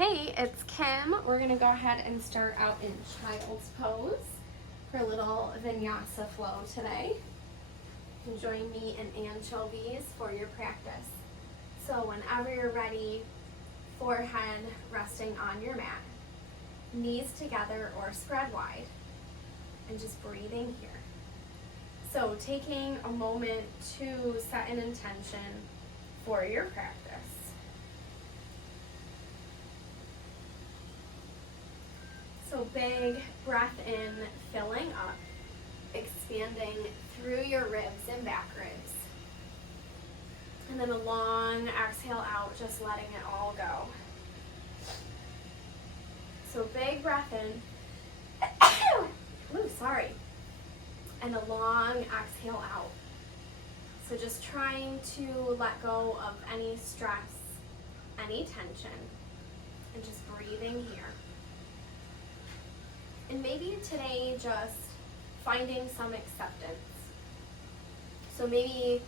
Hey, it's Kim. We're going to go ahead and start out in child's pose for a little vinyasa flow today. You can join me in anchovies for your practice. So whenever you're ready, forehead resting on your mat, knees together or spread wide, and just breathing here. So taking a moment to set an intention for your practice. So big breath in, filling up, expanding through your ribs and back ribs. And then a long exhale out, just letting it all go. So big breath in. Ooh, sorry. And a long exhale out. So just trying to let go of any stress, any tension, and just breathing here. And maybe today just finding some acceptance. So maybe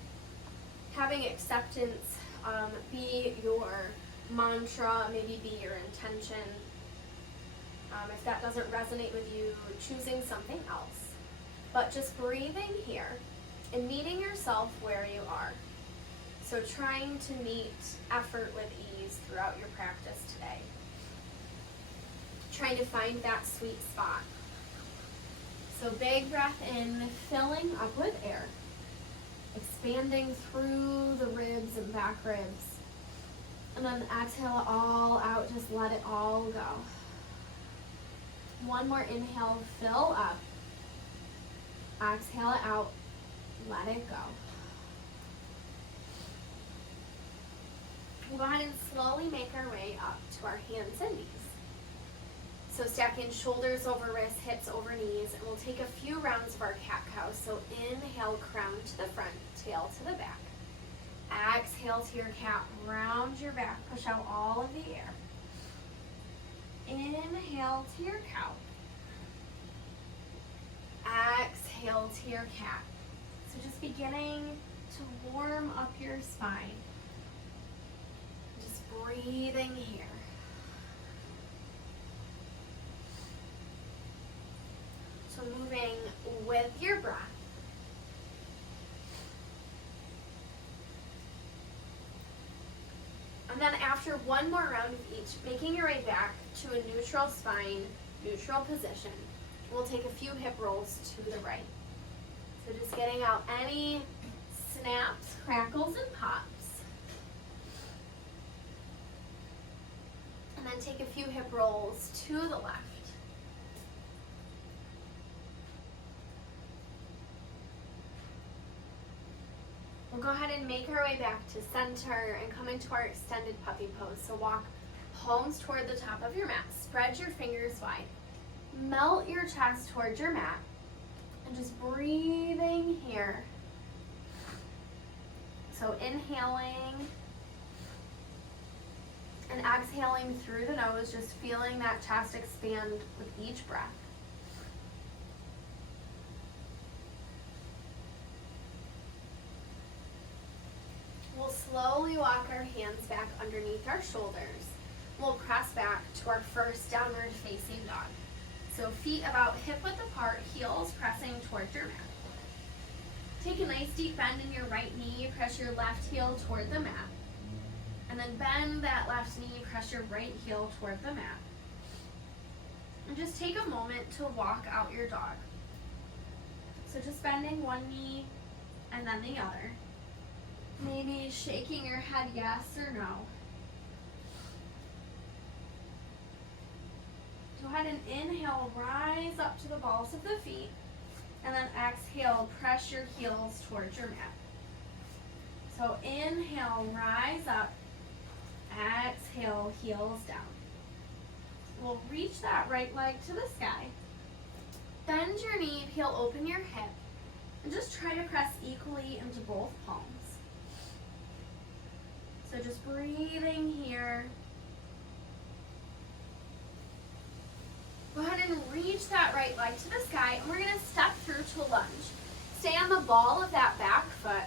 having acceptance be your mantra, maybe be your intention. If that doesn't resonate with you, choosing something else. But just breathing here and meeting yourself where you are. So trying to meet effort with ease throughout your practice today. Trying to find that sweet spot. So big breath in, filling up with air. Expanding through the ribs and back ribs. And then exhale it all out, just let it all go. One more inhale, fill up. Exhale it out, let it go. We'll go ahead and slowly make our way up to our hands and knees. So stacking shoulders over wrists, hips over knees, and we'll take a few rounds of our cat-cow. So inhale, crown to the front, tail to the back. Exhale to your cat, round your back, push out all of the air. Inhale to your cow. Exhale to your cat. So just beginning to warm up your spine. Just breathing here. So moving with your breath. And then after one more round of each, making your way back to a neutral spine, neutral position. We'll take a few hip rolls to the right. So just getting out any snaps, crackles, and pops. And then take a few hip rolls to the left. We'll go ahead and make our way back to center and come into our extended puppy pose. So walk palms toward the top of your mat. Spread your fingers wide. Melt your chest towards your mat. And just breathing here. So inhaling and exhaling through the nose, just feeling that chest expand with each breath. We'll slowly walk our hands back underneath our shoulders. We'll press back to our first downward facing dog. So feet about hip width apart, heels pressing towards your mat. Take a nice deep bend in your right knee, press your left heel toward the mat. And then bend that left knee, press your right heel toward the mat. And just take a moment to walk out your dog. So just bending one knee and then the other. Maybe shaking your head yes or no. Go ahead and inhale, rise up to the balls of the feet. And then exhale, press your heels towards your mat. So inhale, rise up. Exhale, heels down. We'll reach that right leg to the sky. Bend your knee, peel open your hip. And just try to press equally into both palms. So just breathing here. Go ahead and reach that right leg to the sky, and we're going to step through to lunge. Stay on the ball of that back foot,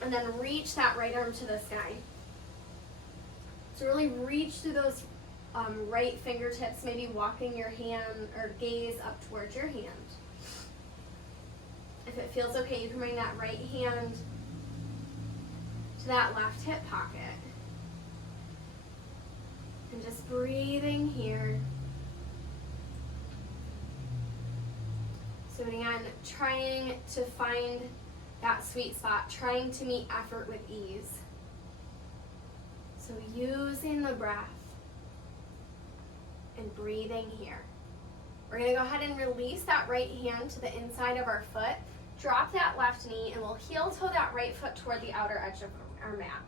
and then reach that right arm to the sky. So really reach through those right fingertips, maybe walking your hand or gaze up towards your hand. If it feels okay, you can bring that right hand to that left hip pocket. And just breathing here. So again, trying to find that sweet spot, trying to meet effort with ease. So using the breath and breathing here. We're going to go ahead and release that right hand to the inside of our foot. Drop that left knee, and we'll heel toe that right foot toward the outer edge of our mat.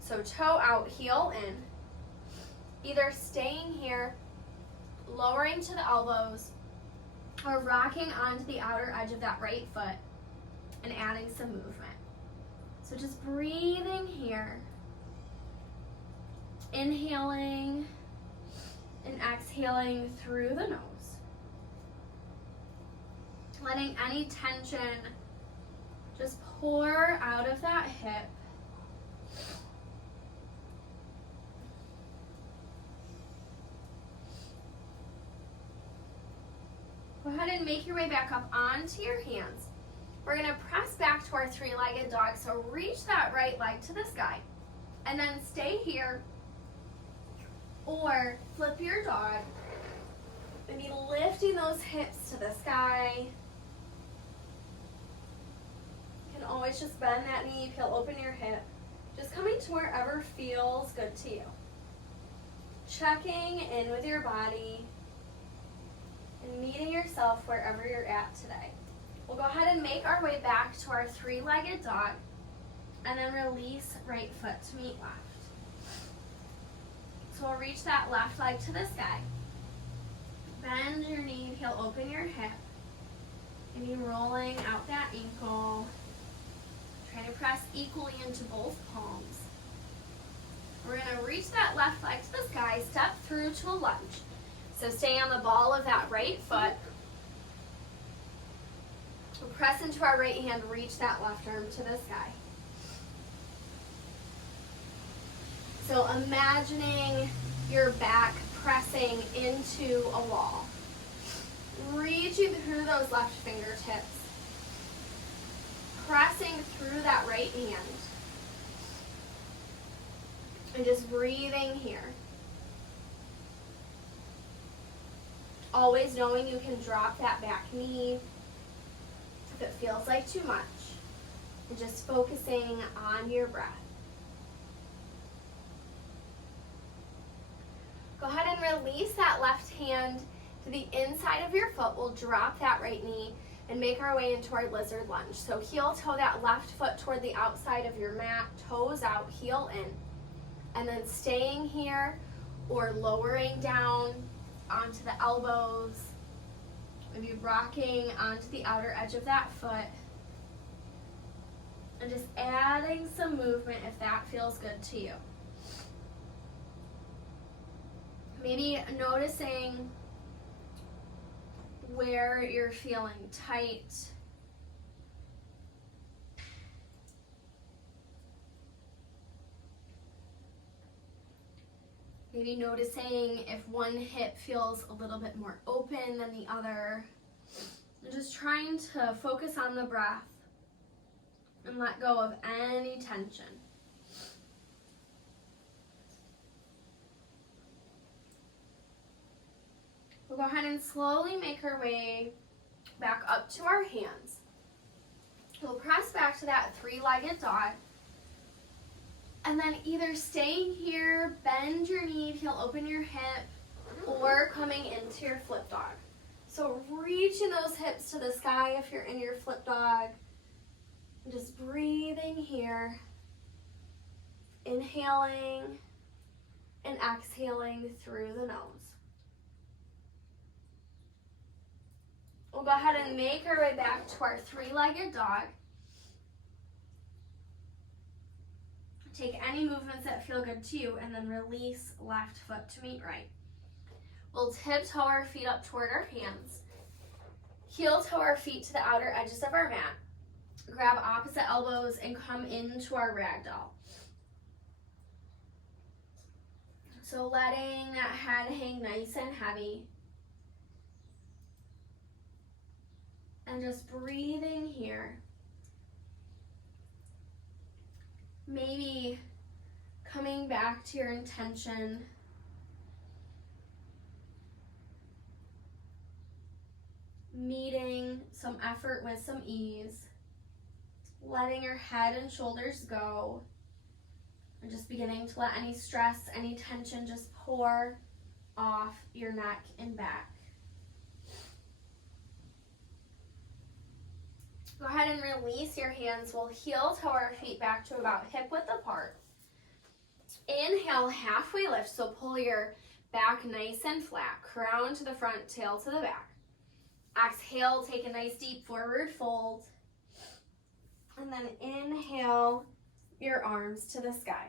So toe out, heel in. Either staying here, lowering to the elbows, or rocking onto the outer edge of that right foot and adding some movement. So just breathing here. Inhaling and exhaling through the nose. Letting any tension just pour out of that hip. Go ahead and make your way back up onto your hands. We're going to press back to our three-legged dog. So reach that right leg to the sky. And then stay here. Or flip your dog. Maybe lifting those hips to the sky. You can always just bend that knee, peel open your hip. Just coming to wherever feels good to you. Checking in with your body and meeting yourself wherever you're at today. We'll go ahead and make our way back to our three-legged dog and then release right foot to meet left. So we'll reach that left leg to the sky. Bend your knee, heel open your hip. Maybe rolling out that ankle. Trying to press equally into both palms. We're going to reach that left leg to the sky, step through to a lunge. So stay on the ball of that right foot. We'll press into our right hand, reach that left arm to the sky. So imagining your back pressing into a wall. Reaching through those left fingertips. Pressing through that right hand. And just breathing here. Always knowing you can drop that back knee if it feels like too much. And just focusing on your breath. Go ahead and release that left hand to the inside of your foot. We'll drop that right knee and make our way into our lizard lunge. So heel toe that left foot toward the outside of your mat, toes out, heel in. And then staying here or lowering down onto the elbows, maybe rocking onto the outer edge of that foot. And just adding some movement if that feels good to you. Maybe noticing where you're feeling tight. Maybe noticing if one hip feels a little bit more open than the other. And just trying to focus on the breath and let go of any tension. We'll go ahead and slowly make our way back up to our hands. We'll press back to that three-legged dog. And then either staying here, bend your knee, heel open your hip, or coming into your flip dog. So reaching those hips to the sky if you're in your flip dog. And just breathing here. Inhaling and exhaling through the nose. We'll go ahead and make our way back to our three-legged dog. Take any movements that feel good to you and then release left foot to meet right. We'll tiptoe our feet up toward our hands. Heel toe our feet to the outer edges of our mat. Grab opposite elbows and come into our ragdoll. So letting that head hang nice and heavy. And just breathing here. Maybe coming back to your intention. Meeting some effort with some ease. Letting your head and shoulders go. And just beginning to let any stress, any tension just pour off your neck and back. Go ahead and release your hands. We'll heel toe our feet back to about hip width apart. Inhale, halfway lift. So pull your back nice and flat. Crown to the front, tail to the back. Exhale, take a nice deep forward fold. And then inhale your arms to the sky.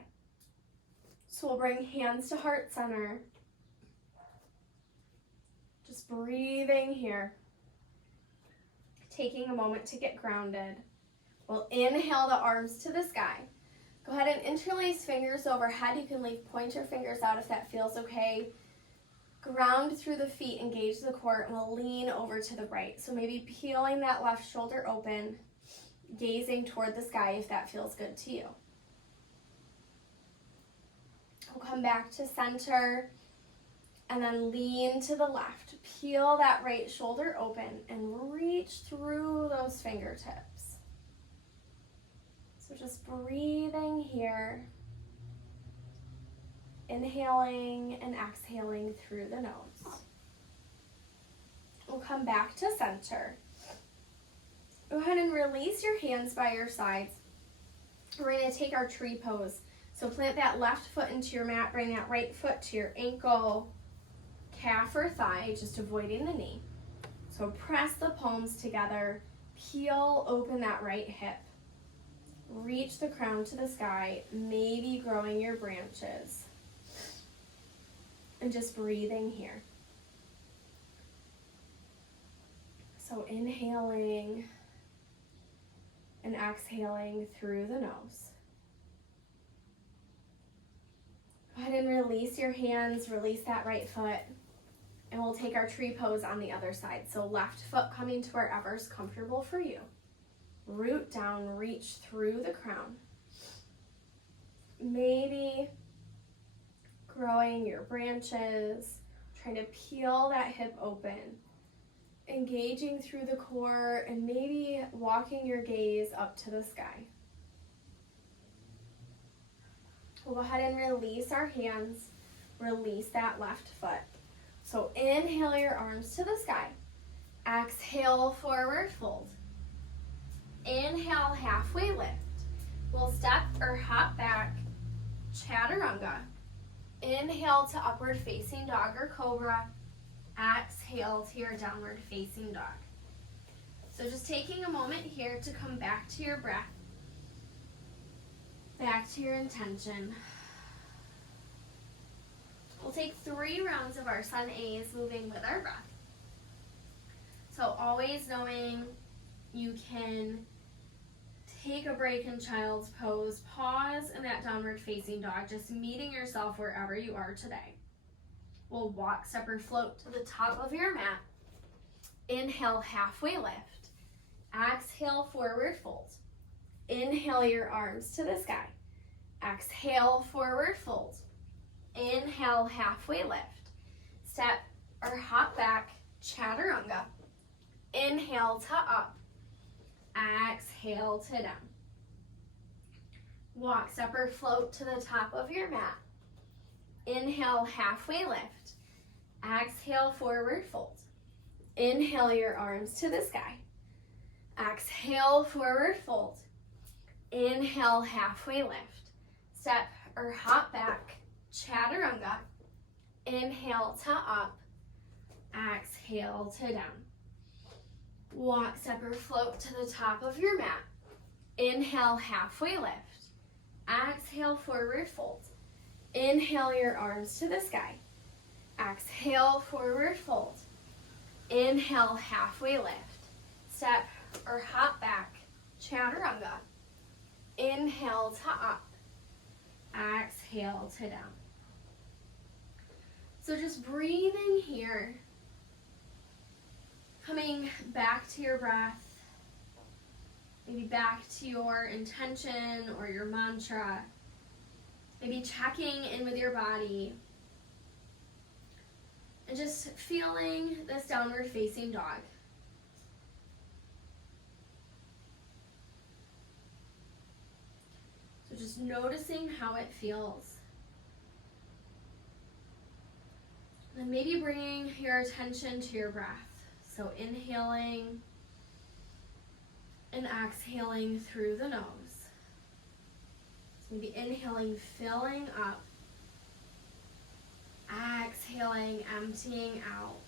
So we'll bring hands to heart center. Just breathing here. Taking a moment to get grounded. We'll inhale the arms to the sky. Go ahead and interlace fingers overhead. You can leave pointer fingers out if that feels okay. Ground through the feet, engage the core, and we'll lean over to the right. So maybe peeling that left shoulder open, gazing toward the sky if that feels good to you. We'll come back to center and then lean to the left. Peel that right shoulder open and reach through those fingertips. So just breathing here. Inhaling and exhaling through the nose. We'll come back to center. Go ahead and release your hands by your sides. We're going to take our tree pose. So plant that left foot into your mat, bring that right foot to your ankle, calf or thigh, just avoiding the knee. So press the palms together, peel open that right hip. Reach the crown to the sky, maybe growing your branches. And just breathing here. So inhaling and exhaling through the nose. Go ahead and release your hands, release that right foot, and we'll take our tree pose on the other side. So left foot coming to wherever's comfortable for you. Root down, reach through the crown. Maybe growing your branches, trying to peel that hip open, engaging through the core, and maybe walking your gaze up to the sky. We'll go ahead and release our hands, release that left foot. So inhale your arms to the sky. Exhale, forward fold. Inhale, halfway lift. We'll step or hop back, chaturanga. Inhale to upward facing dog or cobra. Exhale to your downward facing dog. So just taking a moment here to come back to your breath, back to your intention. We'll take 3 rounds of our sun A's, moving with our breath. So always knowing you can take a break in child's pose, pause in that downward facing dog, just meeting yourself wherever you are today. We'll walk, step, or float to the top of your mat. Inhale, halfway lift. Exhale, forward fold. Inhale your arms to the sky. Exhale, forward fold. Inhale, halfway lift. Step or hop back, chaturanga. Inhale to up. Exhale to down. Walk, step, or float to the top of your mat. Inhale, halfway lift. Exhale, forward fold. Inhale your arms to the sky. Exhale, forward fold. Inhale, halfway lift. Step or hop back, chaturanga. Inhale to up. Exhale to down. Walk, step, or float to the top of your mat. Inhale, halfway lift. Exhale, forward fold. Inhale your arms to the sky. Exhale, forward fold. Inhale, halfway lift. Step or hop back, chaturanga. Inhale to up. Exhale to down. So just breathing here, coming back to your breath, maybe back to your intention or your mantra, maybe checking in with your body, and just feeling this downward facing dog. So just noticing how it feels. And maybe bringing your attention to your breath. So inhaling and exhaling through the nose. So maybe inhaling, filling up. Exhaling, emptying out.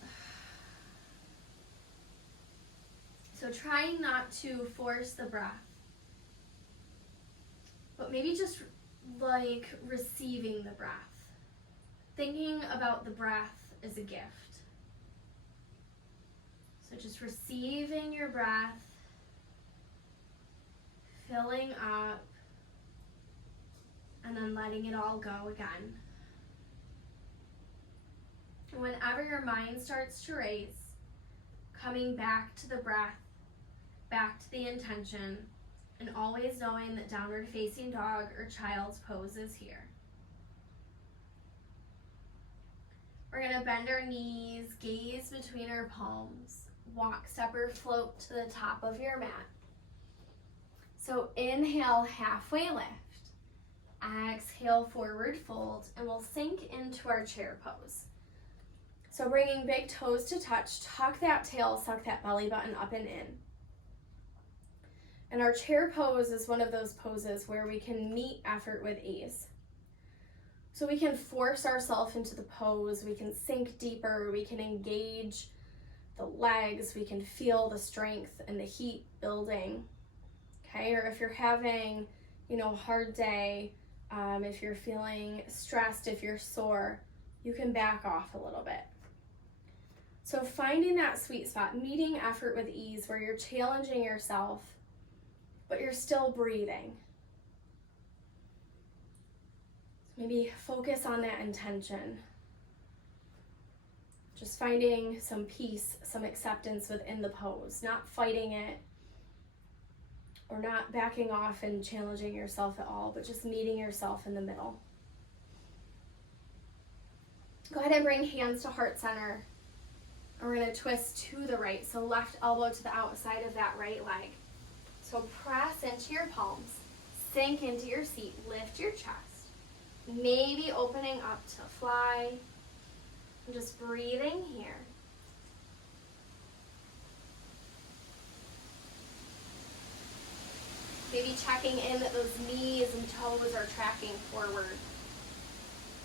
So trying not to force the breath, but maybe just like receiving the breath. Thinking about the breath as a gift. So just receiving your breath, filling up, and then letting it all go again. And whenever your mind starts to race, coming back to the breath, back to the intention, and always knowing that downward facing dog or child's pose is here. We're going to bend our knees, gaze between our palms, walk, step, or float to the top of your mat. So inhale, halfway lift. Exhale, forward fold, and we'll sink into our chair pose. So bringing big toes to touch, tuck that tail, suck that belly button up and in. And our chair pose is one of those poses where we can meet effort with ease. So we can force ourselves into the pose, we can sink deeper, we can engage the legs, we can feel the strength and the heat building, okay? Or if you're having, a hard day, if you're feeling stressed, if you're sore, you can back off a little bit. So finding that sweet spot, meeting effort with ease, where you're challenging yourself, but you're still breathing. Maybe focus on that intention. Just finding some peace, some acceptance within the pose, not fighting it or not backing off and challenging yourself at all, but just meeting yourself in the middle. Go ahead and bring hands to heart center. And we're going to twist to the right, so left elbow to the outside of that right leg. So press into your palms, sink into your seat, lift your chest. Maybe opening up to fly. And just breathing here. Maybe checking in that those knees and toes are tracking forward.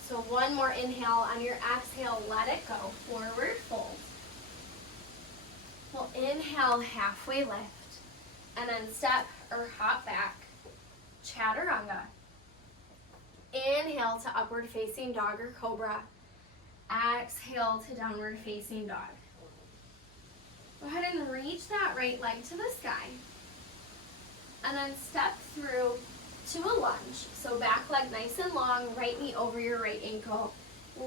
So one more inhale. On your exhale, let it go. Forward fold. We'll inhale, halfway lift. And then step or hop back. Chaturanga. Inhale to upward facing dog or cobra. Exhale to downward facing dog. Go ahead and reach that right leg to the sky. And then step through to a lunge. So back leg nice and long, right knee over your right ankle.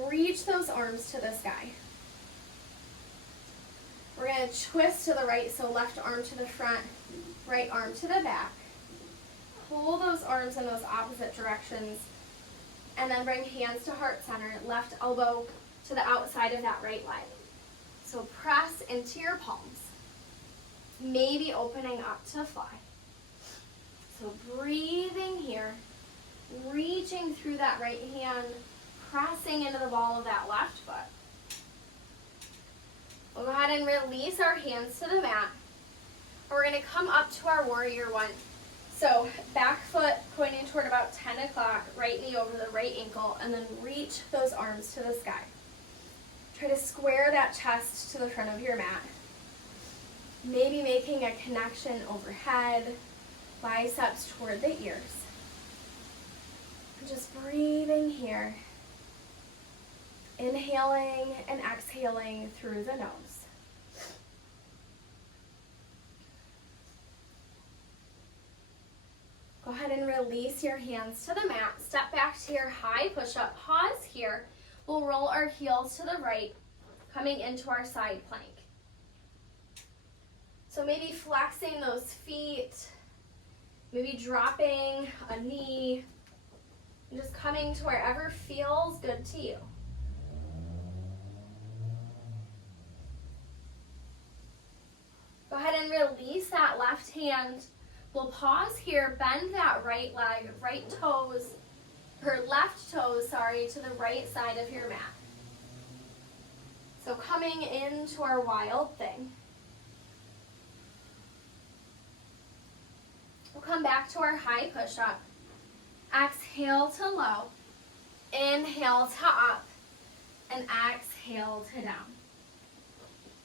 Reach those arms to the sky. We're going to twist to the right, so left arm to the front, right arm to the back. Pull those arms in those opposite directions. And then bring hands to heart center, left elbow to the outside of that right leg. So press into your palms, maybe opening up to fly. So breathing here, reaching through that right hand, pressing into the ball of that left foot. We'll go ahead and release our hands to the mat. We're going to come up to our warrior one. So back foot pointing toward about 10 o'clock, right knee over the right ankle, and then reach those arms to the sky. Try to square that chest to the front of your mat. Maybe making a connection overhead, biceps toward the ears. And just breathing here. Inhaling and exhaling through the nose. Go ahead and release your hands to the mat. Step back to your high push-up. Pause here. We'll roll our heels to the right, coming into our side plank. So maybe flexing those feet, maybe dropping a knee, and just coming to wherever feels good to you. Go ahead and release that left hand. We'll pause here, bend that right leg, left toes, to the right side of your mat. So coming into our wild thing. We'll come back to our high push-up. Exhale to low, inhale to up, and exhale to down.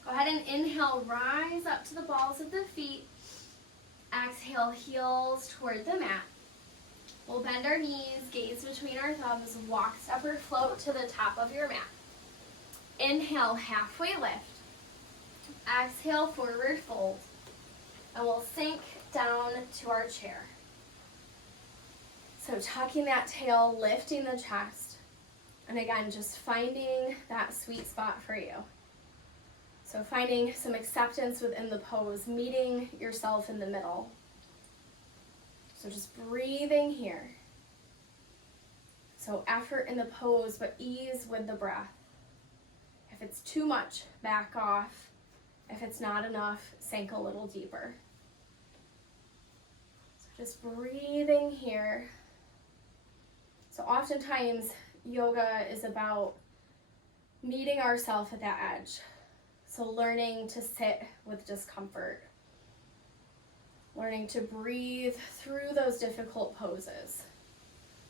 Go ahead and inhale, rise up to the balls of the feet. Exhale, heels toward the mat. We'll bend our knees, gaze between our thumbs, walk, step, or float to the top of your mat. Inhale, halfway lift. Exhale, forward fold. And we'll sink down to our chair. So tucking that tail, lifting the chest. And again, just finding that sweet spot for you. So finding some acceptance within the pose, meeting yourself in the middle. So just breathing here. So effort in the pose, but ease with the breath. If it's too much, back off. If it's not enough, sink a little deeper. So just breathing here. So oftentimes, yoga is about meeting ourselves at that edge. So learning to sit with discomfort. Learning to breathe through those difficult poses.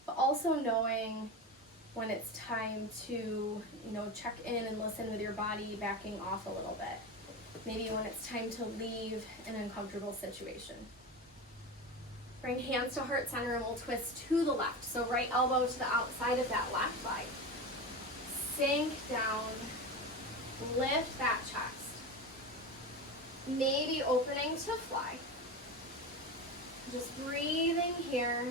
But also knowing when it's time to, check in and listen with your body, backing off a little bit. Maybe when it's time to leave an uncomfortable situation. Bring hands to heart center and we'll twist to the left. So right elbow to the outside of that left leg. Sink down, lift that chest. Maybe opening to fly. Just breathing here.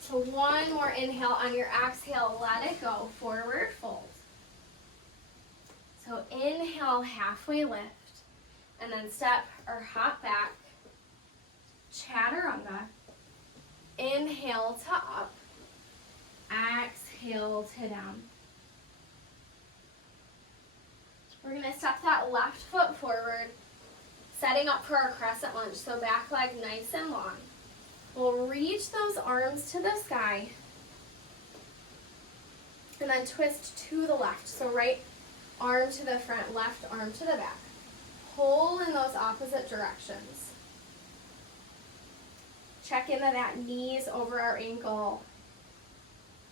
So one more inhale. On your exhale, let it go, forward fold. So inhale, halfway lift, and then step or hop back. Chaturanga. Inhale to up. Exhale to down. We're going to step that left foot forward, setting up for our crescent lunge. So back leg nice and long. We'll reach those arms to the sky. And then twist to the left. So right arm to the front, left arm to the back. Pull in those opposite directions. Check into that knees over our ankle.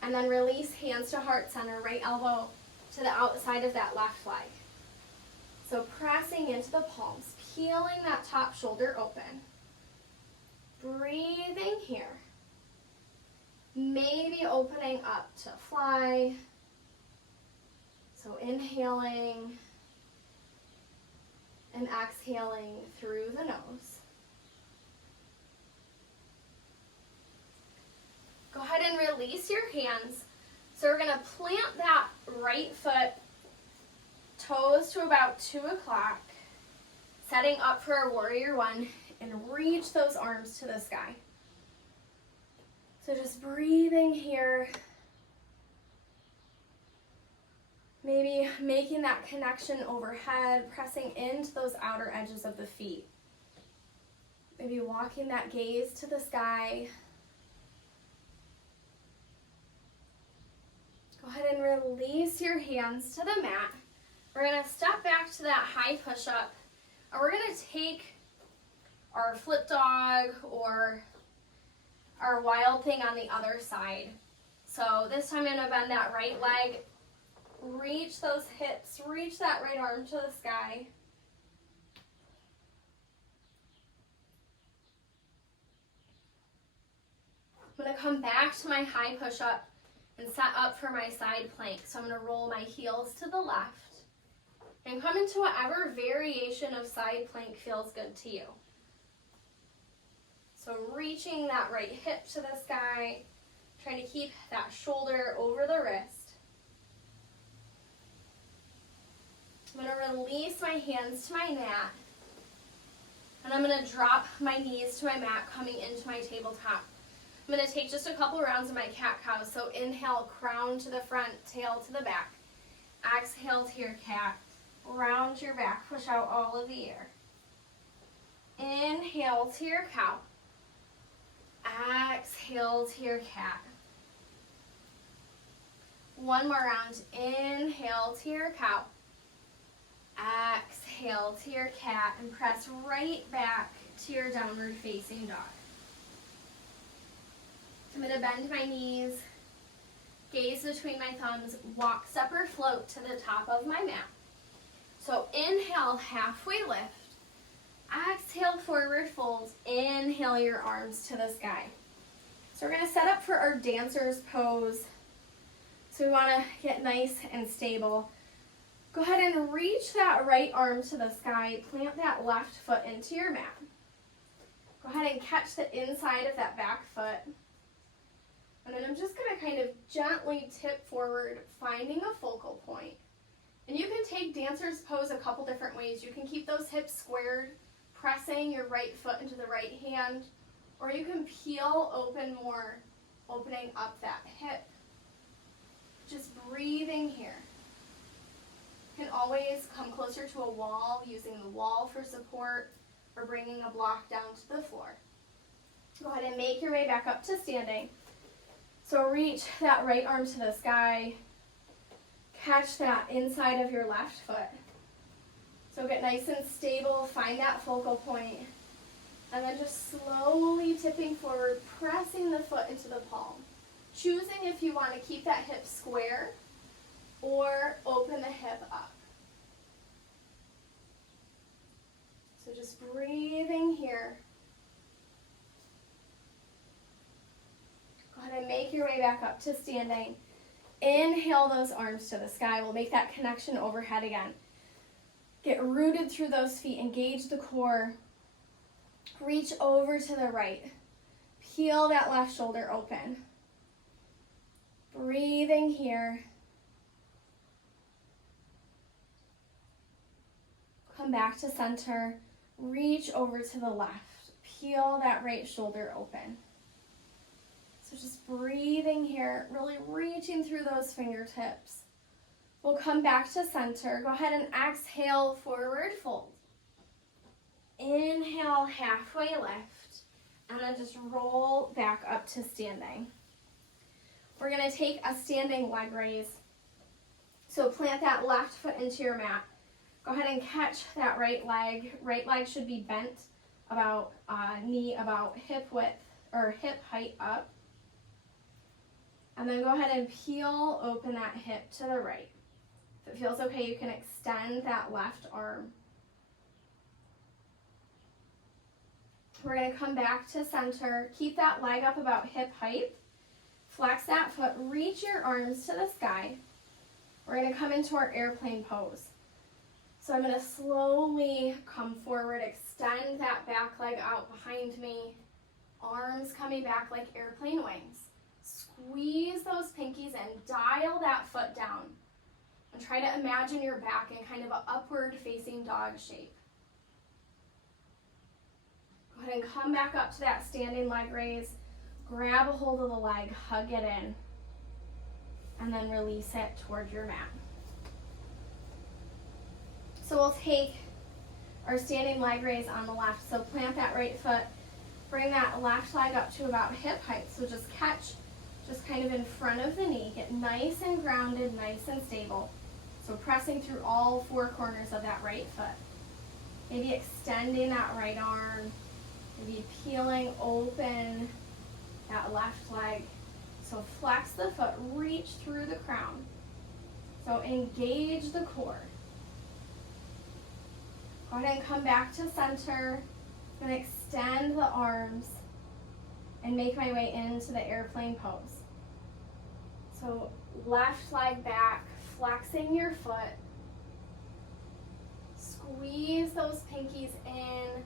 And then release hands to heart center, right elbow to the outside of that left leg. So pressing into the palms, peeling that top shoulder open. Breathing here. Maybe opening up to fly. So inhaling and exhaling through the nose. Go ahead and release your hands. So we're going to plant that right foot, toes to about 2 o'clock, setting up for our warrior one, and reach those arms to the sky. So just breathing here. Maybe making that connection overhead, pressing into those outer edges of the feet. Maybe walking that gaze to the sky. Go ahead and release your hands to the mat. We're going to step back to that high push-up, and we're going to take our flip dog or our wild thing on the other side. So this time I'm going to bend that right leg, reach those hips, reach that right arm to the sky. I'm going to come back to my high push-up and set up for my side plank. So I'm going to roll my heels to the left and come into whatever variation of side plank feels good to you. So reaching that right hip to the sky, Trying to keep that shoulder over the wrist. I'm going to release my hands to my mat. And I'm going to drop my knees to my mat, coming into my tabletop. I'm going to take just a couple rounds of my cat-cow. So inhale, crown to the front, tail to the back. Exhale to your cat. Round your back, push out all of the air. Inhale to your cow. Exhale to your cat. One more round. Inhale to your cow. Exhale to your cat and press right back to your downward facing dog. I'm going to bend my knees, gaze between my thumbs, walk, step, or float to the top of my mat. So inhale, halfway lift. Exhale, forward fold. Inhale your arms to the sky. So we're going to set up for our dancer's pose. So we want to get nice and stable. Go ahead and reach that right arm to the sky. Plant that left foot into your mat. Go ahead and catch the inside of that back foot. And then I'm just going to kind of gently tip forward, finding a focal point. And you can take dancer's pose a couple different ways. You can keep those hips squared, pressing your right foot into the right hand, or you can peel open more, opening up that hip. Just breathing here. You can always come closer to a wall, using the wall for support, or bringing a block down to the floor. Go ahead and make your way back up to standing. So reach that right arm to the sky. Catch that inside of your left foot. So get nice and stable, find that focal point, and then just slowly tipping forward, pressing the foot into the palm. Choosing if you want to keep that hip square or open the hip up. So just breathing here. Go ahead and make your way back up to standing. Inhale those arms to the sky. We'll make that connection overhead again. Get rooted through those feet. Engage the core. Reach over to the right. Peel that left shoulder open. Breathing here. Come back to center. Reach over to the left. Peel that right shoulder open. So just breathing here, really reaching through those fingertips. We'll come back to center. Go ahead and exhale, forward fold. Inhale, halfway lift. And then just roll back up to standing. We're going to take a standing leg raise. So plant that left foot into your mat. Go ahead and catch that right leg. Right leg should be bent about knee about hip width or hip height up. And then go ahead and peel open that hip to the right. If it feels okay, you can extend that left arm. We're going to come back to center. Keep that leg up about hip height. Flex that foot. Reach your arms to the sky. We're going to come into our airplane pose. So I'm going to slowly come forward, extend that back leg out behind me. Arms coming back like airplane wings. Squeeze those pinkies in, dial that foot down, and try to imagine your back in kind of an upward facing dog shape. Go ahead and come back up to that standing leg raise, grab a hold of the leg, hug it in, and then release it towards your mat. So we'll take our standing leg raise on the left, so plant that right foot, bring that left leg up to about hip height, so just catch just kind of in front of the knee. Get nice and grounded, nice and stable. So pressing through all four corners of that right foot. Maybe extending that right arm. Maybe peeling open that left leg. So flex the foot, reach through the crown. So engage the core. Go ahead and come back to center. I'm going to extend the arms and make my way into the airplane pose. So left leg back, flexing your foot. Squeeze those pinkies in,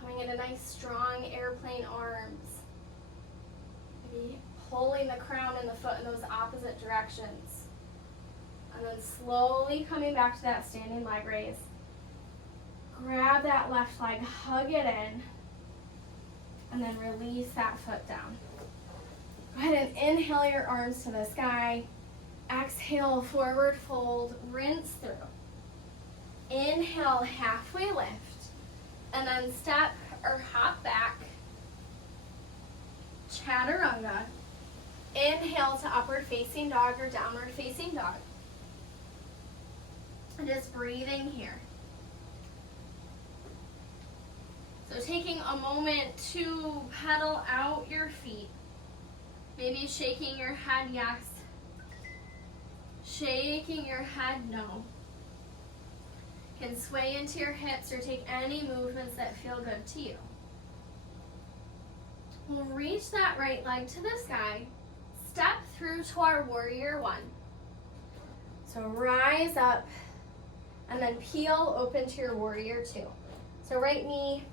coming into nice strong airplane arms. Maybe pulling the crown and the foot in those opposite directions. And then slowly coming back to that standing leg raise. Grab that left leg, hug it in, and then release that foot down. Go ahead and inhale your arms to the sky. Exhale, forward fold, rinse through. Inhale, halfway lift, and then step or hop back. Chaturanga. Inhale to upward facing dog or downward facing dog. And just breathing here. So taking a moment to pedal out your feet. Maybe shaking your head yes. Shaking your head no. You can sway into your hips or take any movements that feel good to you. We'll reach that right leg to the sky. Step through to our warrior one. So rise up and then peel open to your warrior two. So right knee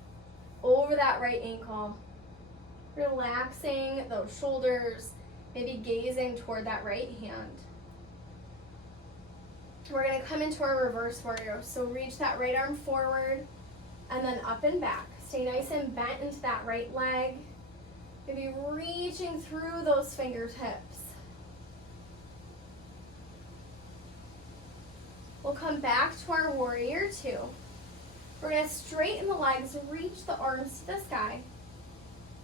over that right ankle. Relaxing those shoulders, maybe gazing toward that right hand. We're going to come into our reverse warrior. So reach that right arm forward and then up and back. Stay nice and bent into that right leg. Maybe reaching through those fingertips. We'll come back to our warrior two. We're going to straighten the legs, reach the arms to the sky,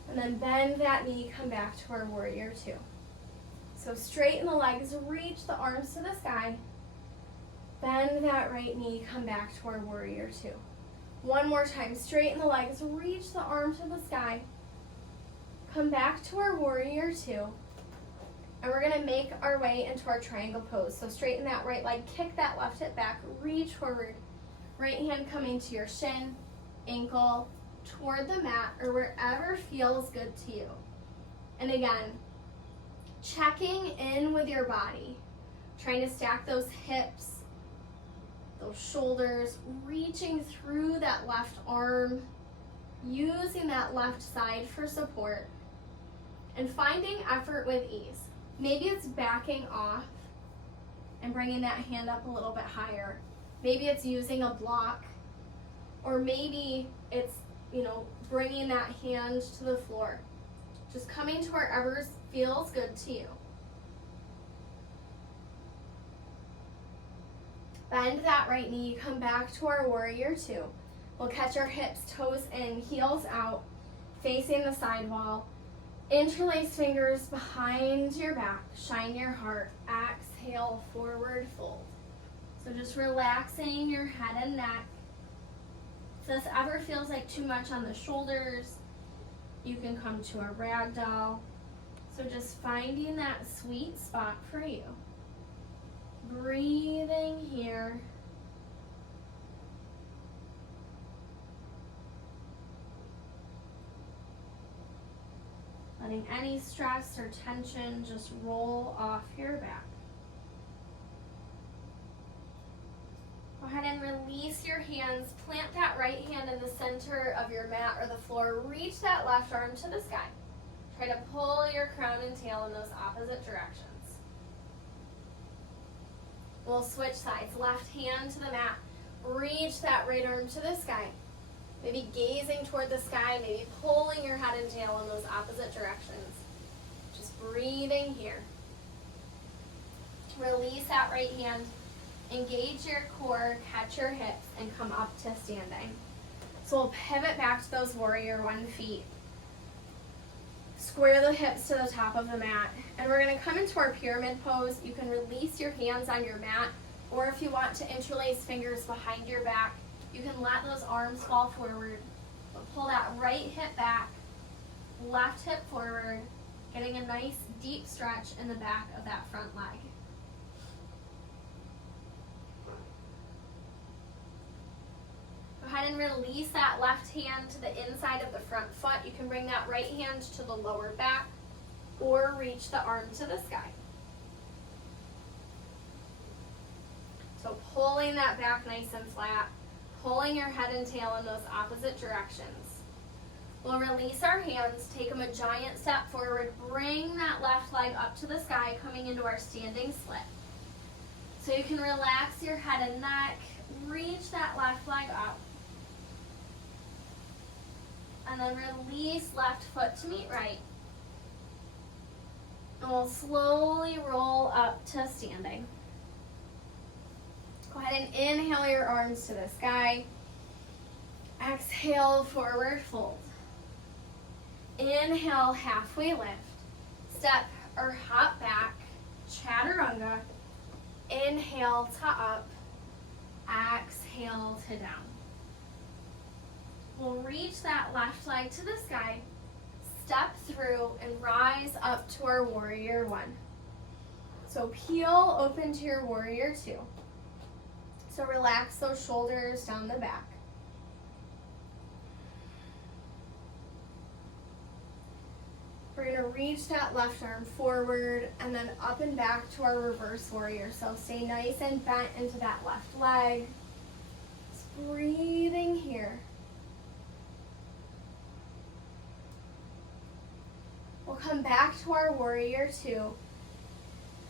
and then bend that knee, come back to our warrior two. So straighten the legs, reach the arms to the sky, bend that right knee, come back to our warrior two. One more time, straighten the legs, reach the arm to the sky, come back to our warrior two, and we're gonna make our way into our triangle pose. So straighten that right leg, kick that left hip back, reach forward, right hand coming to your shin, ankle, toward the mat, or wherever feels good to you. And again, checking in with your body, trying to stack those hips, those shoulders, reaching through that left arm, using that left side for support, and finding effort with ease. Maybe it's backing off and bringing that hand up a little bit higher. Maybe it's using a block, or maybe it's, bringing that hand to the floor. Just coming to wherever feels good to you. Bend that right knee, come back to our warrior two. We'll catch our hips, toes in, heels out, facing the side wall. Interlace fingers behind your back, shine your heart. Exhale, forward fold. So just relaxing your head and neck. If this ever feels like too much on the shoulders, you can come to a ragdoll. So just finding that sweet spot for you. Breathing here. Letting any stress or tension just roll off your back. Go ahead and release your hands. Plant that right hand in the center of your mat or the floor. Reach that left arm to the sky. Try to pull your crown and tail in those opposite directions. We'll switch sides. Left hand to the mat. Reach that right arm to the sky. Maybe gazing toward the sky, maybe pulling your head and tail in those opposite directions. Just breathing here. Release that right hand. Engage your core, catch your hips, and come up to standing. So we'll pivot back to those warrior one feet. Square the hips to the top of the mat. And we're going to come into our pyramid pose. You can release your hands on your mat, or if you want to interlace fingers behind your back, you can let those arms fall forward. But pull that right hip back, left hip forward, getting a nice deep stretch in the back of that front leg. Go ahead and release that left hand to the inside of the front foot. You can bring that right hand to the lower back or reach the arm to the sky. So pulling that back nice and flat, pulling your head and tail in those opposite directions. We'll release our hands, take them a giant step forward, bring that left leg up to the sky, coming into our standing split. So you can relax your head and neck, reach that left leg up. And then release left foot to meet right. And we'll slowly roll up to standing. Go ahead and inhale your arms to the sky. Exhale, forward fold. Inhale, halfway lift. Step or hop back, chaturanga. Inhale to up. Exhale to down. We'll reach that left leg to the sky. Step through and rise up to our warrior one. So peel open to your warrior two. So relax those shoulders down the back. We're going to reach that left arm forward and then up and back to our reverse warrior. So stay nice and bent into that left leg. Just breathing here. We'll come back to our warrior two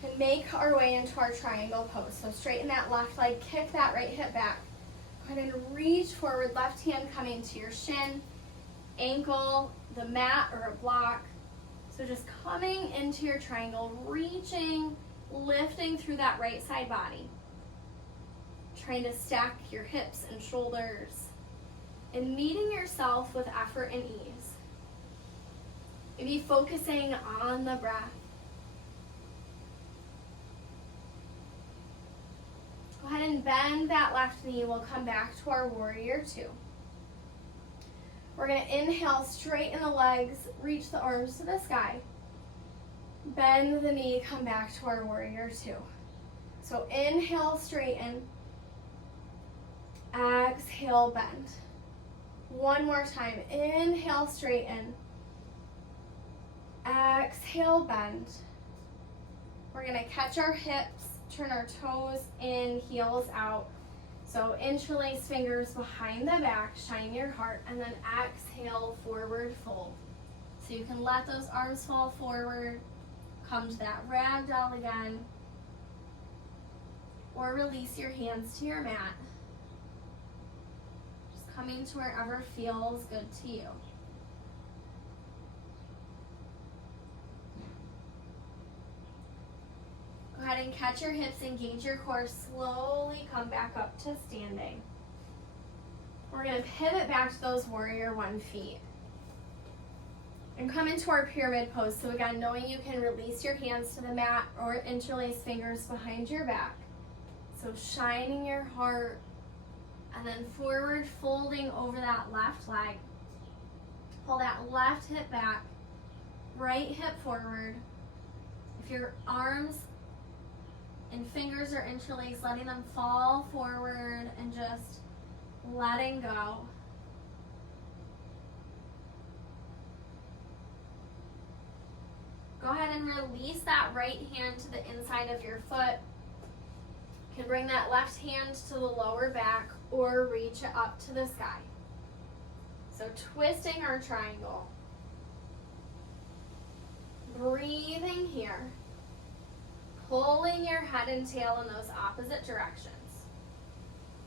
and make our way into our triangle pose. So straighten that left leg, kick that right hip back. Go ahead and reach forward, left hand coming to your shin, ankle, the mat or a block. So just coming into your triangle, reaching, lifting through that right side body. Trying to stack your hips and shoulders and meeting yourself with effort and ease. Maybe focusing on the breath. Go ahead and bend that left knee. We'll come back to our warrior two. We're going to inhale, straighten the legs, reach the arms to the sky. Bend the knee, come back to our warrior two. So inhale, straighten. Exhale, bend. One more time. Inhale, straighten. Exhale, bend. We're going to catch our hips, turn our toes in, heels out. So interlace fingers behind the back, shine your heart, and then exhale, forward fold. So you can let those arms fall forward, come to that ragdoll again, or release your hands to your mat. Just coming to wherever feels good to you. Go ahead and catch your hips, engage your core, slowly come back up to standing. We're going to pivot back to those warrior one feet. And come into our pyramid pose. So again, knowing you can release your hands to the mat or interlace fingers behind your back. So shining your heart and then forward folding over that left leg. Pull that left hip back, right hip forward. If your arms and fingers are interlaced, letting them fall forward and just letting go. Go ahead and release that right hand to the inside of your foot. You can bring that left hand to the lower back or reach it up to the sky. So twisting our triangle. Breathing here. Pulling your head and tail in those opposite directions.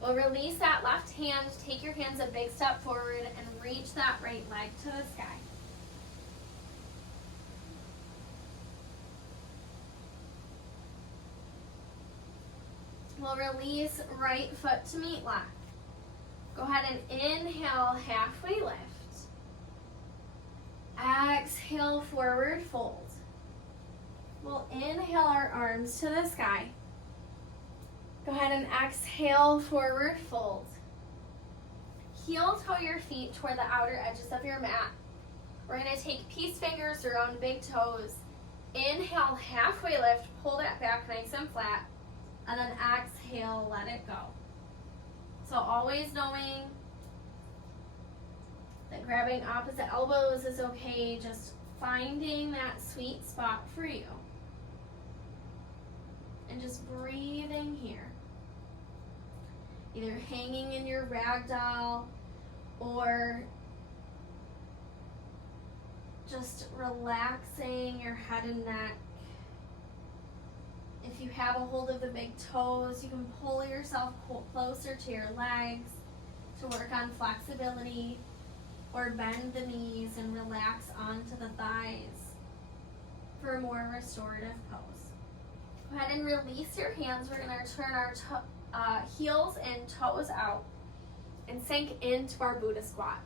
We'll release that left hand, take your hands a big step forward and reach that right leg to the sky. We'll release right foot to meet left. Go ahead and inhale, halfway lift. Exhale, forward fold. We'll inhale our arms to the sky. Go ahead and exhale, forward fold. Heel toe your feet toward the outer edges of your mat. We're going to take peace fingers around big toes. Inhale, halfway lift, pull that back nice and flat. And then exhale, let it go. So always knowing that grabbing opposite elbows is okay, just finding that sweet spot for you. And just breathing here. Either hanging in your ragdoll or just relaxing your head and neck. If you have a hold of the big toes, you can pull yourself closer to your legs to work on flexibility, or bend the knees and relax onto the thighs for a more restorative pose. Go ahead and release your hands. We're going to turn our heels and toes out and sink into our Buddha squat.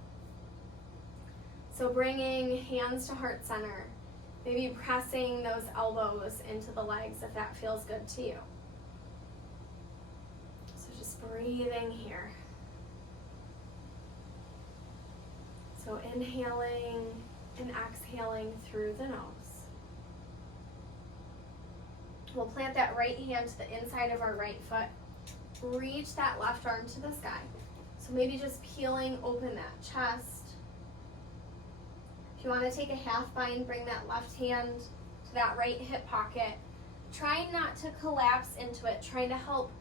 So bringing hands to heart center, maybe pressing those elbows into the legs if that feels good to you. So just breathing here. So inhaling and exhaling through the nose. We'll plant that right hand to the inside of our right foot. Reach that left arm to the sky. So maybe just peeling open that chest. If you want to take a half bind, bring that left hand to that right hip pocket. Trying not to collapse into it, trying to help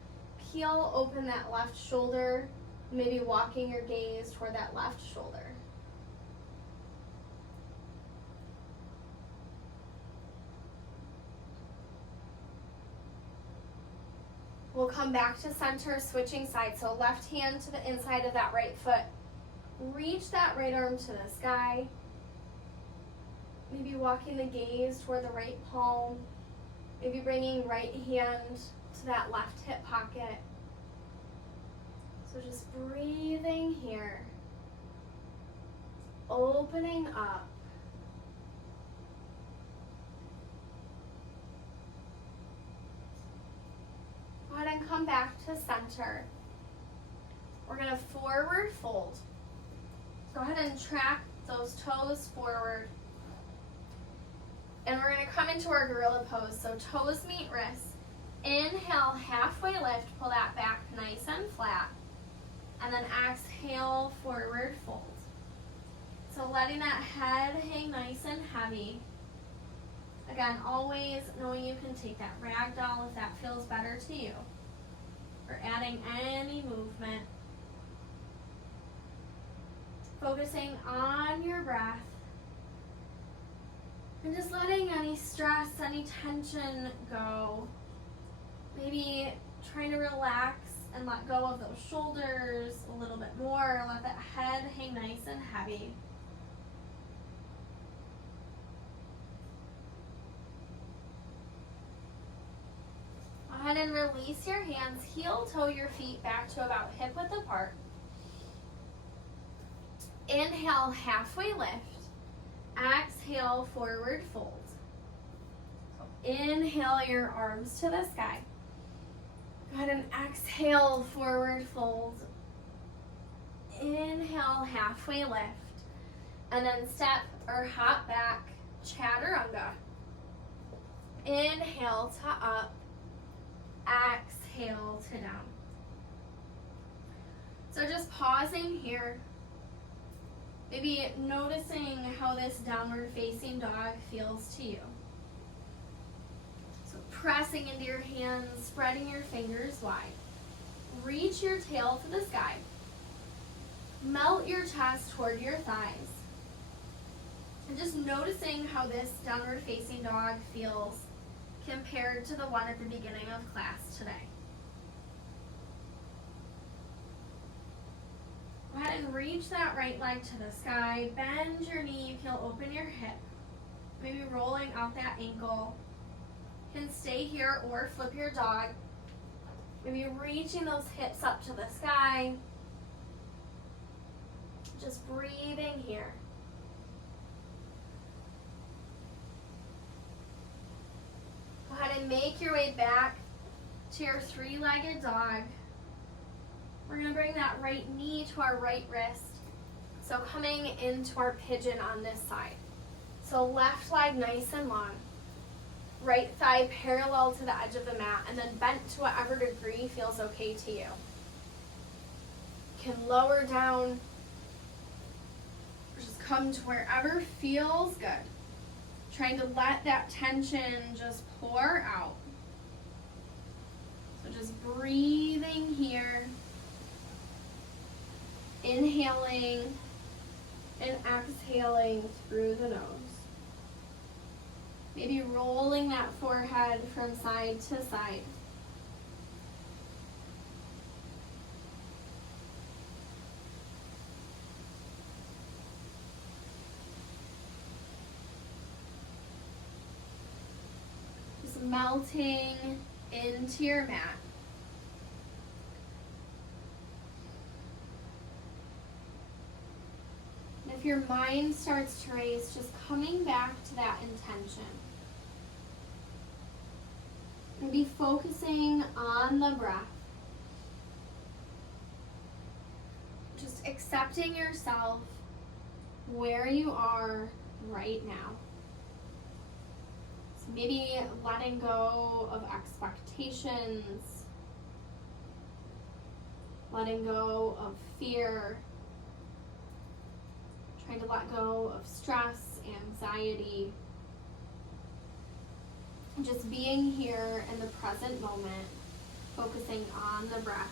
peel open that left shoulder, maybe walking your gaze toward that left shoulder. We'll come back to center, switching sides. So left hand to the inside of that right foot. Reach that right arm to the sky. Maybe walking the gaze toward the right palm. Maybe bringing right hand to that left hip pocket. So just breathing here. Opening up. Go ahead and come back to center. We're going to forward fold. Go ahead and track those toes forward. And we're going to come into our gorilla pose. So toes meet wrists. Inhale, halfway lift, pull that back nice and flat. And then exhale, forward fold. So letting that head hang nice and heavy. Again, always knowing you can take that ragdoll if that feels better to you. Or adding any movement. Focusing on your breath. And just letting any stress, any tension go. Maybe trying to relax and let go of those shoulders a little bit more. Let that head hang nice and heavy. Go ahead and release your hands. Heel toe your feet back to about hip width apart. Inhale, halfway lift. Exhale, forward fold. Inhale your arms to the sky. Go ahead and exhale, forward fold. Inhale, halfway lift. And then step or hop back, chaturanga. Inhale to up. Exhale to down. So just pausing here. Maybe noticing how this downward facing dog feels to you. So pressing into your hands, spreading your fingers wide. Reach your tail to the sky. Melt your chest toward your thighs. And just noticing how this downward facing dog feels compared to the one at the beginning of class today. Go ahead and reach that right leg to the sky. Bend your knee. You can open your hip. Maybe rolling out that ankle. You can stay here or flip your dog. Maybe reaching those hips up to the sky. Just breathing here. Go ahead and make your way back to your three-legged dog. We're going to bring that right knee to our right wrist. So coming into our pigeon on this side. So left leg nice and long. Right thigh parallel to the edge of the mat, and then bent to whatever degree feels okay to you. You can lower down, or just come to wherever feels good. Trying to let that tension just pour out. So just breathing here. Inhaling and exhaling through the nose. Maybe rolling that forehead from side to side. Just melting into your mat. And if your mind starts to race, just coming back to that intention. Maybe focusing on the breath. Just accepting yourself where you are right now. So maybe letting go of expectations, letting go of fear, trying to let go of stress, anxiety. Just being here in the present moment, focusing on the breath.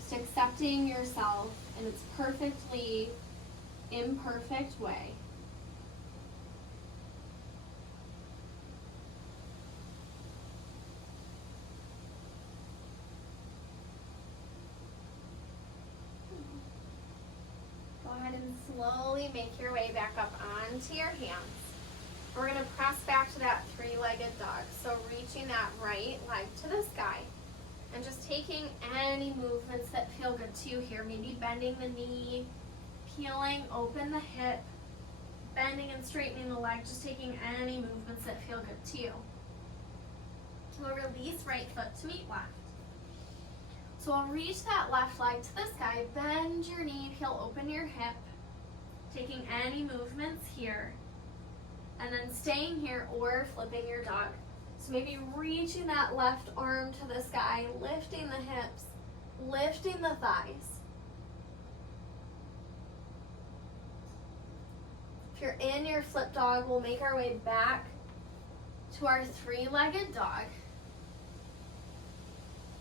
Just accepting yourself in its perfectly imperfect way. Go ahead and slowly make your way back up onto your hands. We're going to press back to that three-legged dog. So reaching that right leg to the sky and just taking any movements that feel good to you here. Maybe bending the knee, peeling open the hip, bending and straightening the leg, just taking any movements that feel good to you. We'll release right foot to meet left. So I'll reach that left leg to the sky, bend your knee, peel open your hip, taking any movements here, and then staying here or flipping your dog. So maybe reaching that left arm to the sky, lifting the hips, lifting the thighs. If you're in your flip dog, we'll make our way back to our three-legged dog.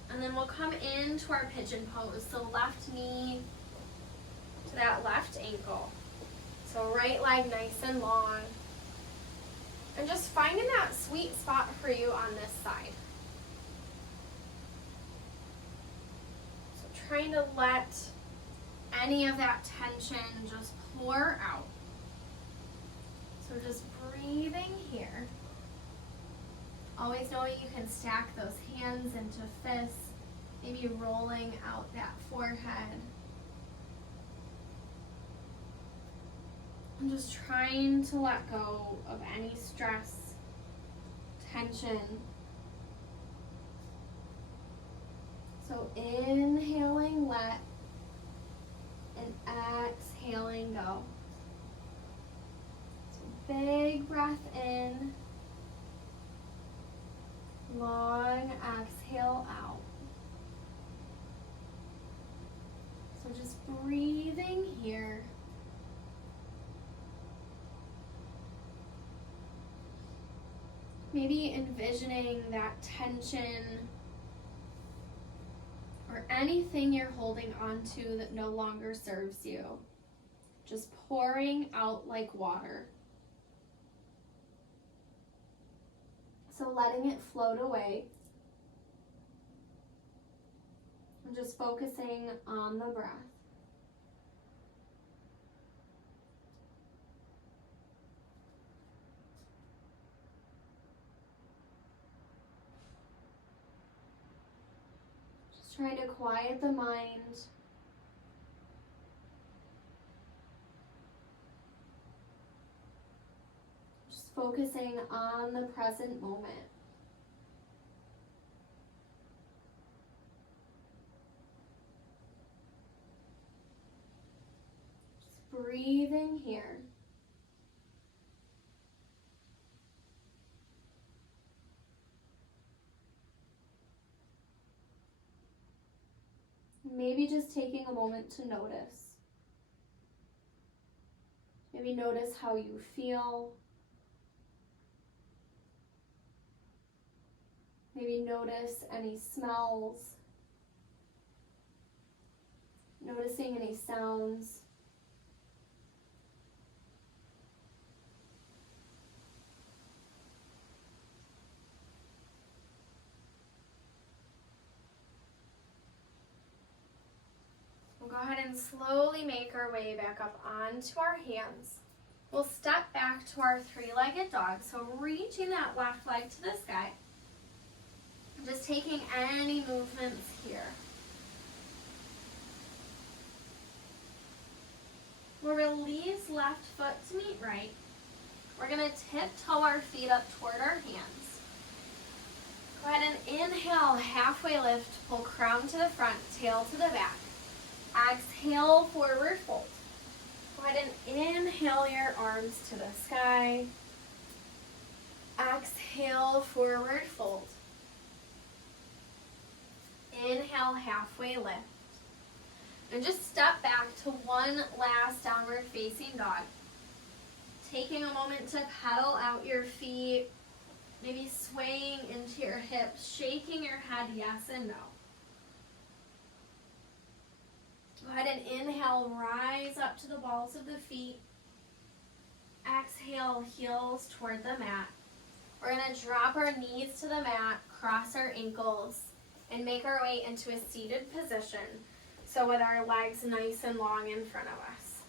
And then we'll come into our pigeon pose. So left knee to that left ankle. So right leg nice and long. And just finding that sweet spot for you on this side. So trying to let any of that tension just pour out. So just breathing here. Always knowing you can stack those hands into fists, maybe rolling out that forehead. I'm just trying to let go of any stress, tension. So inhaling, let, and exhaling, go. So big breath in. Long exhale out. So just breathing here. Maybe envisioning that tension or anything you're holding onto that no longer serves you. Just pouring out like water. So letting it float away. And just focusing on the breath. Just trying to quiet the mind. Just focusing on the present moment. Just breathing here. Maybe just taking a moment to notice. Maybe notice how you feel. Maybe notice any smells. Noticing any sounds. ahead and slowly make our way back up onto our hands. We'll step back to our three-legged dog, so reaching that left leg to the sky. Just taking any movements here. We'll release left foot to meet right. We're going to tiptoe our feet up toward our hands. Go ahead and inhale, halfway lift, pull crown to the front, tail to the back. Exhale, forward fold. Go ahead and inhale your arms to the sky. Exhale, forward fold. Inhale, halfway lift. And just step back to one last downward facing dog. Taking a moment to pedal out your feet, maybe swaying into your hips, shaking your head yes and no. Go ahead and inhale, rise up to the balls of the feet. Exhale, heels toward the mat. We're going to drop our knees to the mat, cross our ankles, and make our way into a seated position. So with our legs nice and long in front of us.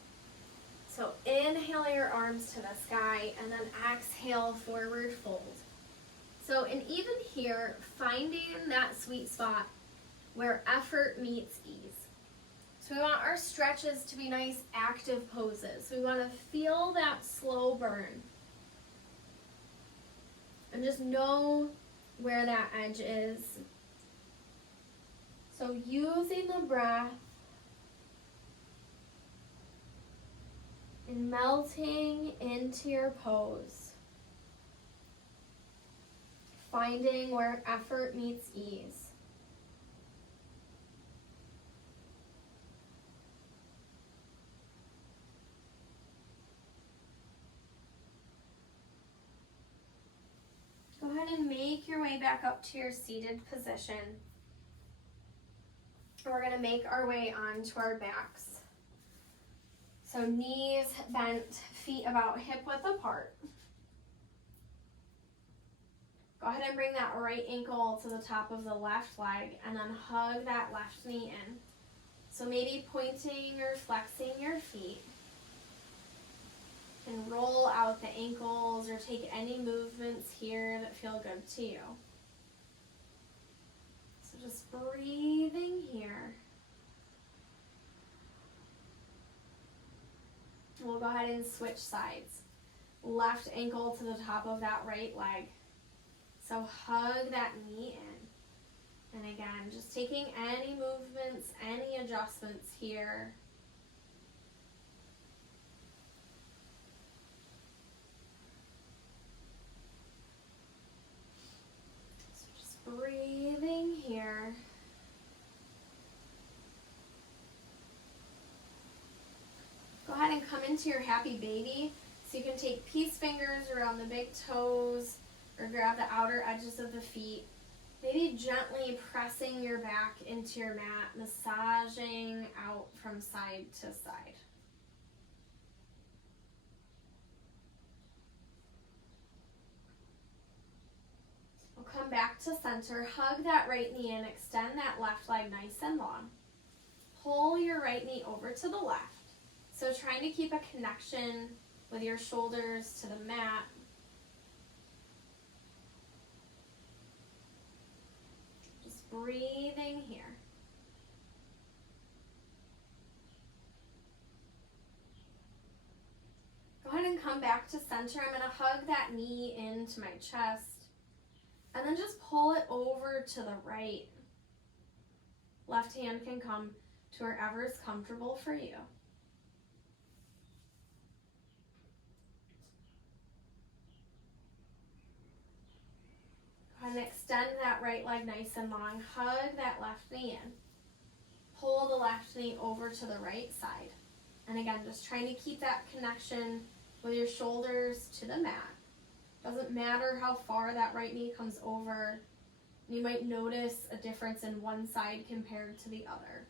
So inhale your arms to the sky and then exhale, forward fold. So and even here, finding that sweet spot where effort meets ease. So we want our stretches to be nice active poses. We want to feel that slow burn. And just know where that edge is. So using the breath and melting into your pose. Finding where effort meets ease. Go ahead and make your way back up to your seated position. We're going to make our way onto our backs. So knees bent, feet about hip width apart. Go ahead and bring that right ankle to the top of the left leg and then hug that left knee in. So maybe pointing or flexing your feet. And roll out the ankles or take any movements here that feel good to you. So just breathing here. We'll go ahead and switch sides. Left ankle to the top of that right leg. So hug that knee in. And again, just taking any movements, any adjustments here. So just breathing here. Go ahead and come into your happy baby. So you can take peace fingers around the big toes or grab the outer edges of the feet. Maybe gently pressing your back into your mat, massaging out from side to side. We'll come back to center, hug that right knee in, extend that left leg nice and long. Pull your right knee over to the left. So trying to keep a connection with your shoulders to the mat. Just breathing here. Go ahead and come back to center. I'm going to hug that knee into my chest. And then just pull it over to the right. Left hand can come to wherever is comfortable for you. Go ahead and extend that right leg nice and long. Hug that left knee in. Pull the left knee over to the right side. And again, just trying to keep that connection with your shoulders to the mat. Doesn't matter how far that right knee comes over. You might notice a difference in one side compared to the other.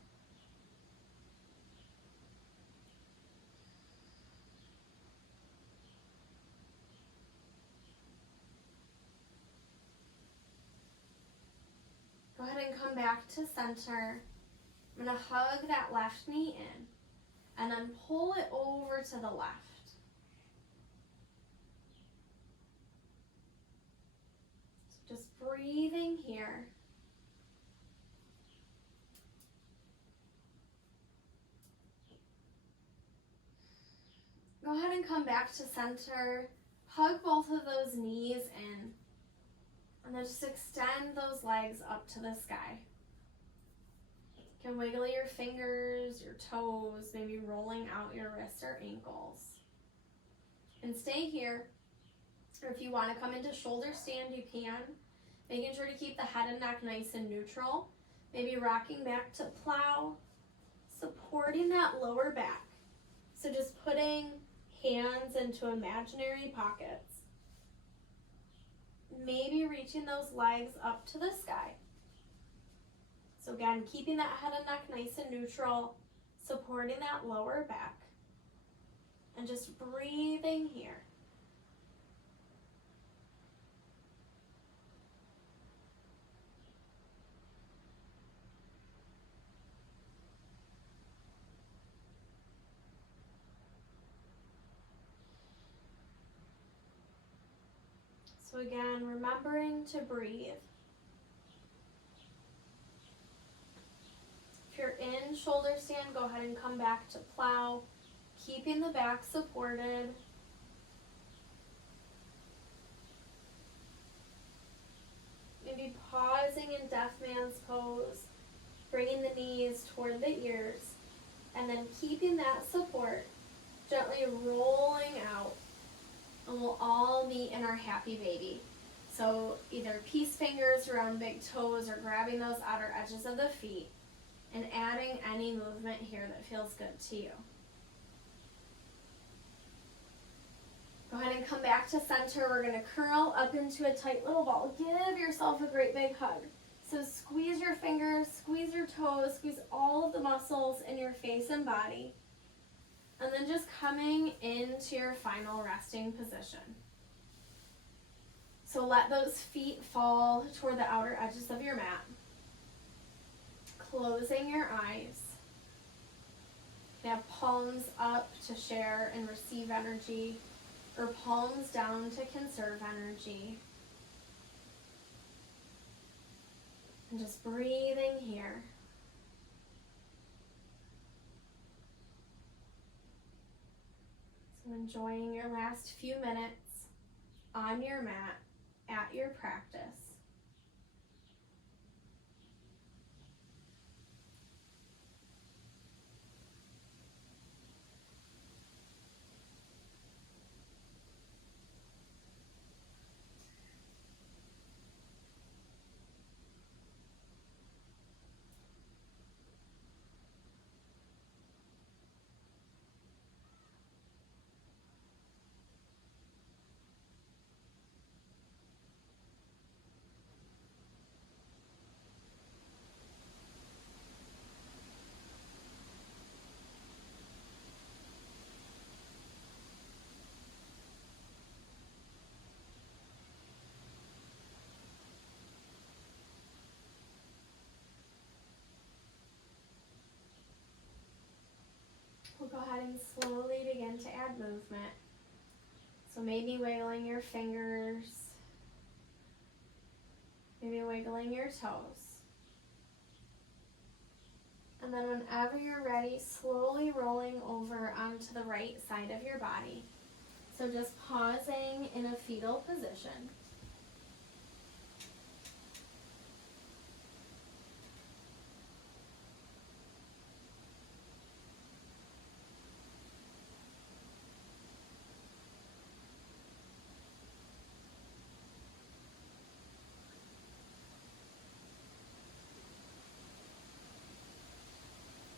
Go ahead and come back to center. I'm going to hug that left knee in and then pull it over to the left. So just breathing here. Go ahead and come back to center. Hug both of those knees in. And then just extend those legs up to the sky. You can wiggle your fingers, your toes, maybe rolling out your wrists or ankles. And stay here. Or if you want to come into shoulder stand, you can. Making sure to keep the head and neck nice and neutral. Maybe rocking back to plow, supporting that lower back. So just putting hands into imaginary pockets. Maybe reaching those legs up to the sky. So again, keeping that head and neck nice and neutral, supporting that lower back, and just breathing here. So again, remembering to breathe. If you're in shoulder stand, go ahead and come back to plow, keeping the back supported. Maybe pausing in deaf man's pose, bringing the knees toward the ears, and then keeping that support, gently rolling out, and we'll all meet in our happy baby. So either peace fingers around big toes or grabbing those outer edges of the feet, and adding any movement here that feels good to you. Go ahead and come back to center. We're going to curl up into a tight little ball. Give yourself a great big hug. So squeeze your fingers, squeeze your toes, squeeze all of the muscles in your face and body. And then just coming into your final resting position. So let those feet fall toward the outer edges of your mat. Closing your eyes. You have palms up to share and receive energy, or palms down to conserve energy. And just breathing here. So enjoying your last few minutes on your mat at your practice. We'll go ahead and slowly begin to add movement. So maybe wiggling your fingers, maybe wiggling your toes. And then whenever you're ready, slowly rolling over onto the right side of your body. So just pausing in a fetal position.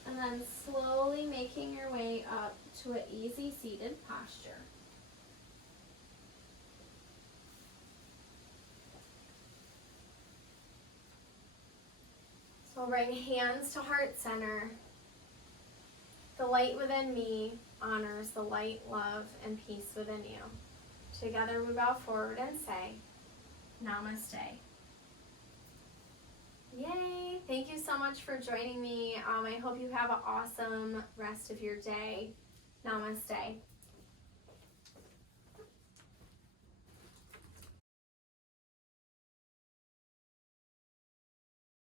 And then slowly making your way up to an easy seated posture. So I'll bring hands to heart center. The light within me honors the light, love, and peace within you. Together we bow forward and say, Namaste. Yay! Thank you so so much for joining me. I hope you have an awesome rest of your day. Namaste.